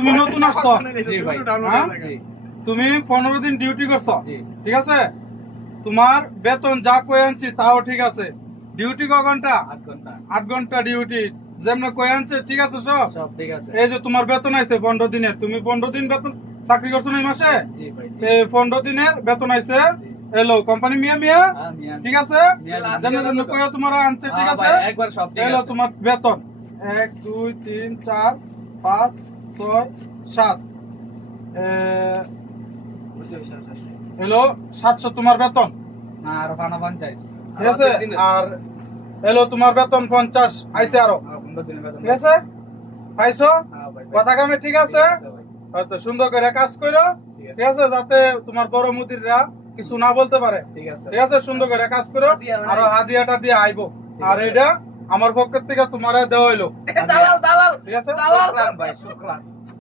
তুমি নতুন আসছো? জি ভাই। হ্যাঁ? জি তুমি 15 দিন ডিউটি করছো, জি ঠিক আছে? তোমার বেতন যা কই আনছি তাও ঠিক আছে। ডিউটি ক ঘন্টা? 8 ঘন্টা 8 ঘন্টা ডিউটি। যেমন কই আনছে ঠিক আছে সব? সব ঠিক আছে। এই যে তোমার বেতন আইছে 15 দিনের, তুমি 15 দিন বেতন চাকরি করছো না এই মাসে? জি ভাই জি। এই 15 দিনের বেতন আইছে। এলো কোম্পানি মিয়া মিয়া, হ্যাঁ মিয়া ঠিক আছে? মিয়া যেমন যেমন কই তোমার আনছে, ঠিক হ্যাঁ আছে? ভাই একবার সব ঠিক এলো আছে। তোমার বেতন 1 2 3 4 5 6 7 এলো 700 তোমার বেতন, না আরো 50 ঠিক আছে? আর এলো তোমার বেতন 50 আইছে আরো, 15 দিনের বেতন। ঠিক আছে? পাইছো? হ্যাঁ ভাই কথা কামে ঠিক আছে? ভাই। হয়তো সুন্দর করে কাজ করো, ঠিক আছে? যাতে তোমার বড় মুদিররা কিছু না বলতে পারে, ঠিক আছে ঠিক আছে? সুন্দর করে কাজ করো, আর হাদিয়াটা দিয়ে আইবো। আর এটা আমার পক্ষ থেকে তোমার দেওয়া হইলো, দালাল দালাল ঠিক আছে? দালাল ভাই শুকরান।